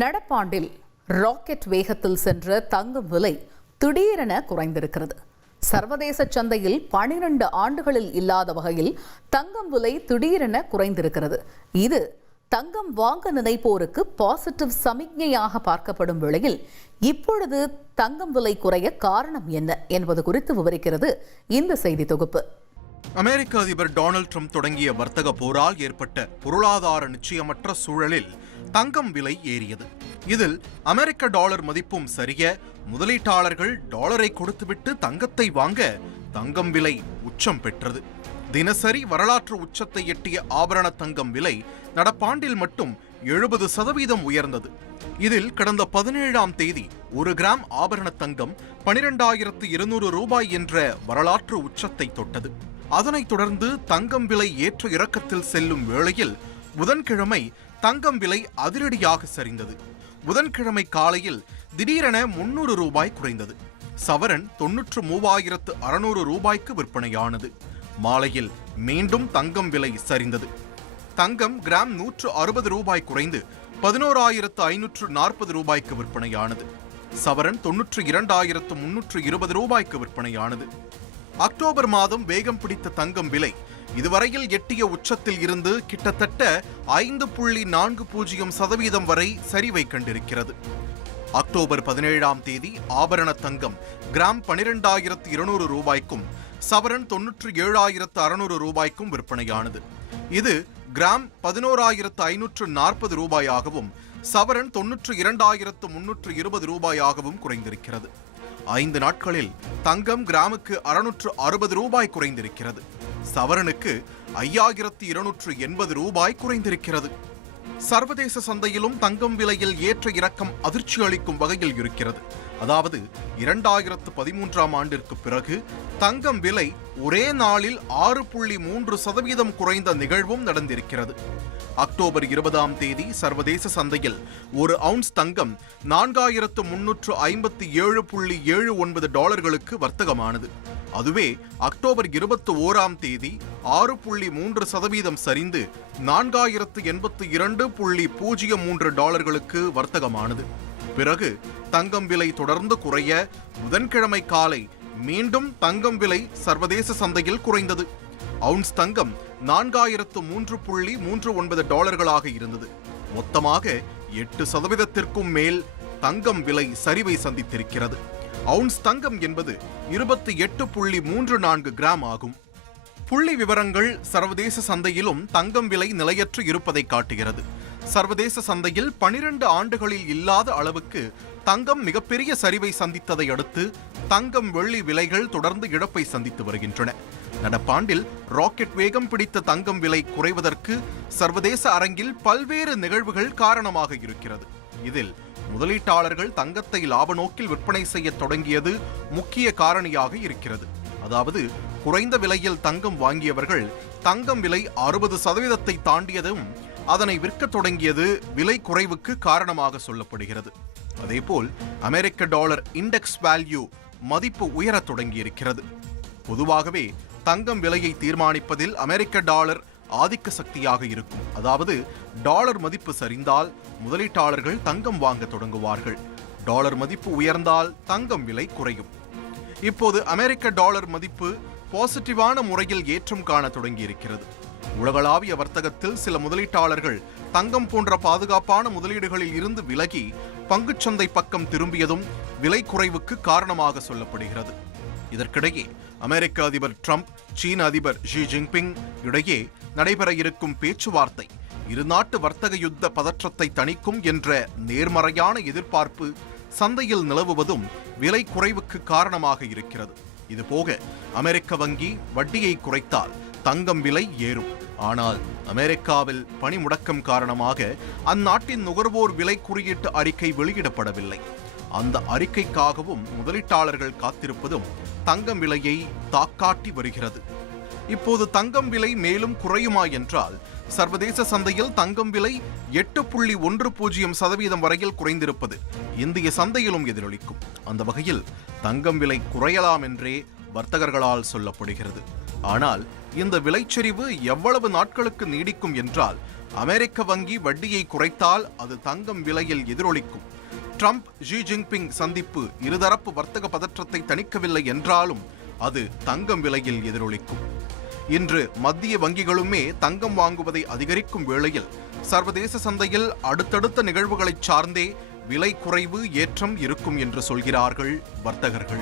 நடப்பாண்டில் ராக்கெட் வேகத்தில் சென்ற தங்கம் விலை திடீரென குறைந்திருக்கிறது. சர்வதேச சந்தையில் 12 ஆண்டுகளில் இல்லாத வகையில் தங்கம் விலை திடீரென குறைந்திருக்கிறது. இது தங்கம் வாங்க நினைப்போருக்கு பாசிட்டிவ் சமிக்ஞையாக பார்க்கப்படும் வேளையில் இப்பொழுது தங்கம் விலை குறைய காரணம் என்ன என்பது குறித்து விவரிக்கிறது இந்த செய்தி தொகுப்பு. அமெரிக்க அதிபர் டொனால்ட் ட்ரம்ப் தொடங்கிய வர்த்தக போரால் ஏற்பட்ட பொருளாதார நிச்சயமற்ற சூழலில் தங்கம் விலை ஏறியது. இதில் அமெரிக்க டாலர் மதிப்பும் சரிய முதலீட்டாளர்கள் டாலரை கொடுத்துவிட்டு தங்கத்தை வாங்க தங்கம் விலை உச்சம் பெற்றது. தினசரி வரலாற்று உச்சத்தை எட்டிய ஆபரண தங்கம் விலை நடப்பாண்டில் மட்டும் 70% உயர்ந்தது. இதில் கடந்த 17ஆம் தேதி 1 கிராம் ஆபரண தங்கம் 12,200 ரூபாய் என்ற வரலாற்று உச்சத்தை தொட்டது. அதனைத் தொடர்ந்து தங்கம் விலை ஏற்ற இறக்கத்தில் செல்லும் வேளையில் புதன்கிழமை தங்கம் விலை அதிரடியாக சரிந்தது. புதன்கிழமை காலையில் திடீரென 300 ரூபாய் குறைந்தது. சவரன் 93,600 ரூபாய்க்கு விற்பனையானது. மாலையில் மீண்டும் தங்கம் விலை சரிந்தது. தங்கம் கிராம் 160 ரூபாய் குறைந்து 11,540 ரூபாய்க்கு விற்பனையானது. சவரன் 92,320 ரூபாய்க்கு விற்பனையானது. அக்டோபர் மாதம் வேகம் பிடித்த தங்கம் விலை இதுவரையில் எட்டிய உச்சத்தில் இருந்து கிட்டத்தட்ட 5.40% வரை சரிவை கண்டிருக்கிறது. அக்டோபர் 17ஆம் தேதி ஆபரண தங்கம் கிராம் 12,200 ரூபாய்க்கும் சவரன் 97,600 ரூபாய்க்கும் விற்பனையானது. இது கிராம் 11,540 ரூபாயாகவும் சவரன் 92,320 ரூபாயாகவும் குறைந்திருக்கிறது. 5 நாட்களில் தங்கம் கிராமுக்கு 660 ரூபாய் குறைந்திருக்கிறது. சவரனுக்கு 5,280 ரூபாய் குறைந்திருக்கிறது. சர்வதேச சந்தையிலும் தங்கம் விலையில் ஏற்ற இறக்கம் அதிர்ச்சி அளிக்கும் வகையில் இருக்கிறது. அதாவது 2013ஆம் ஆண்டிற்கு பிறகு தங்கம் விலை ஒரே நாளில் 6.3% குறைந்த நிகழ்வும் நடந்திருக்கிறது. அக்டோபர் 20ஆம் தேதி சர்வதேச சந்தையில் 1 அவுன்ஸ் தங்கம் 4,357.79 டாலர்களுக்கு வர்த்தகமானது. அதுவே அக்டோபர் 21ஆம் தேதி 6.3% சரிந்து 4,082.03 டாலர்களுக்கு வர்த்தகமானது. பிறகு தங்கம் விலை தொடர்ந்து குறைய புதன்கிழமை காலை மீண்டும் தங்கம் விலை சர்வதேச சந்தையில் குறைந்தது. அவுன்ஸ் தங்கம் 4,003.39 டாலர்களாக இருந்தது. மொத்தமாக 8% மேல் தங்கம் விலை சரிவை சந்தித்திருக்கிறது. அவுன்ஸ் தங்கம் என்பது 28.34 கிராம் ஆகும். புள்ளி விவரங்கள் சர்வதேச சந்தையிலும் தங்கம் விலை நிலையற்று இருப்பதை காட்டுகிறது. சர்வதேச சந்தையில் 12 ஆண்டுகளில் இல்லாத அளவுக்கு தங்கம் மிகப்பெரிய சரிவை சந்தித்ததை அடுத்து தங்கம் வெள்ளி விலைகள் தொடர்ந்து இழப்பை சந்தித்து வருகின்றன. நடப்பாண்டில் ராக்கெட் வேகம் பிடித்த தங்கம் விலை குறைவதற்கு சர்வதேச அரங்கில் பல்வேறு நிகழ்வுகள் காரணமாக இருக்கிறது. இதில் முதலீட்டாளர்கள் தங்கத்தை லாப நோக்கில் விற்பனை செய்ய தொடங்கியது முக்கிய காரணியாக இருக்கிறது. அதாவது குறைந்த விலையில் தங்கம் வாங்கியவர்கள் தங்கம் விலை 60% தாண்டியதும் அதனை விற்க தொடங்கியது விலை குறைவுக்கு காரணமாக சொல்லப்படுகிறது. அதேபோல் அமெரிக்க டாலர் இண்டெக்ஸ் வேல்யூ மதிப்பு உயரத் தொடங்கியிருக்கிறது. பொதுவாகவே தங்கம் விலையை தீர்மானிப்பதில் அமெரிக்க டாலர் ஆதிக்க சக்தியாக இருக்கும். அதாவது டாலர் மதிப்பு சரிந்தால் முதலீட்டாளர்கள் தங்கம் வாங்க தொடங்குவார்கள். டாலர் மதிப்பு உயர்ந்தால் தங்கம் விலை குறையும். இப்போது அமெரிக்க டாலர் மதிப்பு பாசிட்டிவான முறையில் ஏற்றம் காண தொடங்கியிருக்கிறது. உலகளாவிய வர்த்தகத்தில் சில முதலீட்டாளர்கள் தங்கம் போன்ற பாதுகாப்பான முதலீடுகளில் இருந்து விலகி பங்குச்சந்தை பக்கம் திரும்பியதும் விலை குறைவுக்கு காரணமாக சொல்லப்படுகிறது. இதற்கிடையே அமெரிக்க அதிபர் ட்ரம்ப் சீன அதிபர் ஷி ஜின்பிங் இடையே நடைபெற இருக்கும் பேச்சுவார்த்தை இருநாட்டு வர்த்தக யுத்த பதற்றத்தை தணிக்கும் என்ற நேர்மறையான எதிர்பார்ப்பு சந்தையில் நிலவுவதும் விலை குறைவுக்கு காரணமாக இருக்கிறது. இதுபோக அமெரிக்க வங்கி வட்டியை குறைத்தால் தங்கம் விலை ஏறும். ஆனால் அமெரிக்காவில் பணி முடக்கம் காரணமாக அந்நாட்டின் நுகர்வோர் விலை குறியீட்டு அறிக்கை வெளியிடப்படவில்லை. அந்த அறிக்கைக்காகவும் முதலீட்டாளர்கள் காத்திருப்பதும் தங்கம் விலையை தாக்காட்டி வருகிறது. இப்போது தங்கம் விலை மேலும் குறையுமா என்றால் சர்வதேச சந்தையில் தங்கம் விலை 8.10% வரையில் குறைந்திருப்பது இந்திய சந்தையிலும் எதிரொலிக்கும். அந்த வகையில் தங்கம் விலை குறையலாம் என்றே வர்த்தகர்களால் சொல்லப்படுகிறது. ஆனால் இந்த விலைச்சரிவு எவ்வளவு நாட்களுக்கு நீடிக்கும் என்றால் அமெரிக்க வங்கி வட்டியை குறைத்தால் அது தங்கம் விலையில் எதிரொலிக்கும். ட்ரம்ப் ஷி ஜின்பிங் சந்திப்பு இருதரப்பு வர்த்தக பதற்றத்தை தணிக்கவில்லை என்றாலும் அது தங்கம் விலையில் எதிரொலிக்கும். இன்று மத்திய வங்கிகளுமே தங்கம் வாங்குவதை அதிகரிக்கும் வேளையில் சர்வதேச சந்தையில் அடுத்தடுத்த நிகழ்வுகளைச் சார்ந்தே விலை குறைவு ஏற்றம் இருக்கும் என்று சொல்கிறார்கள் வர்த்தகர்கள்.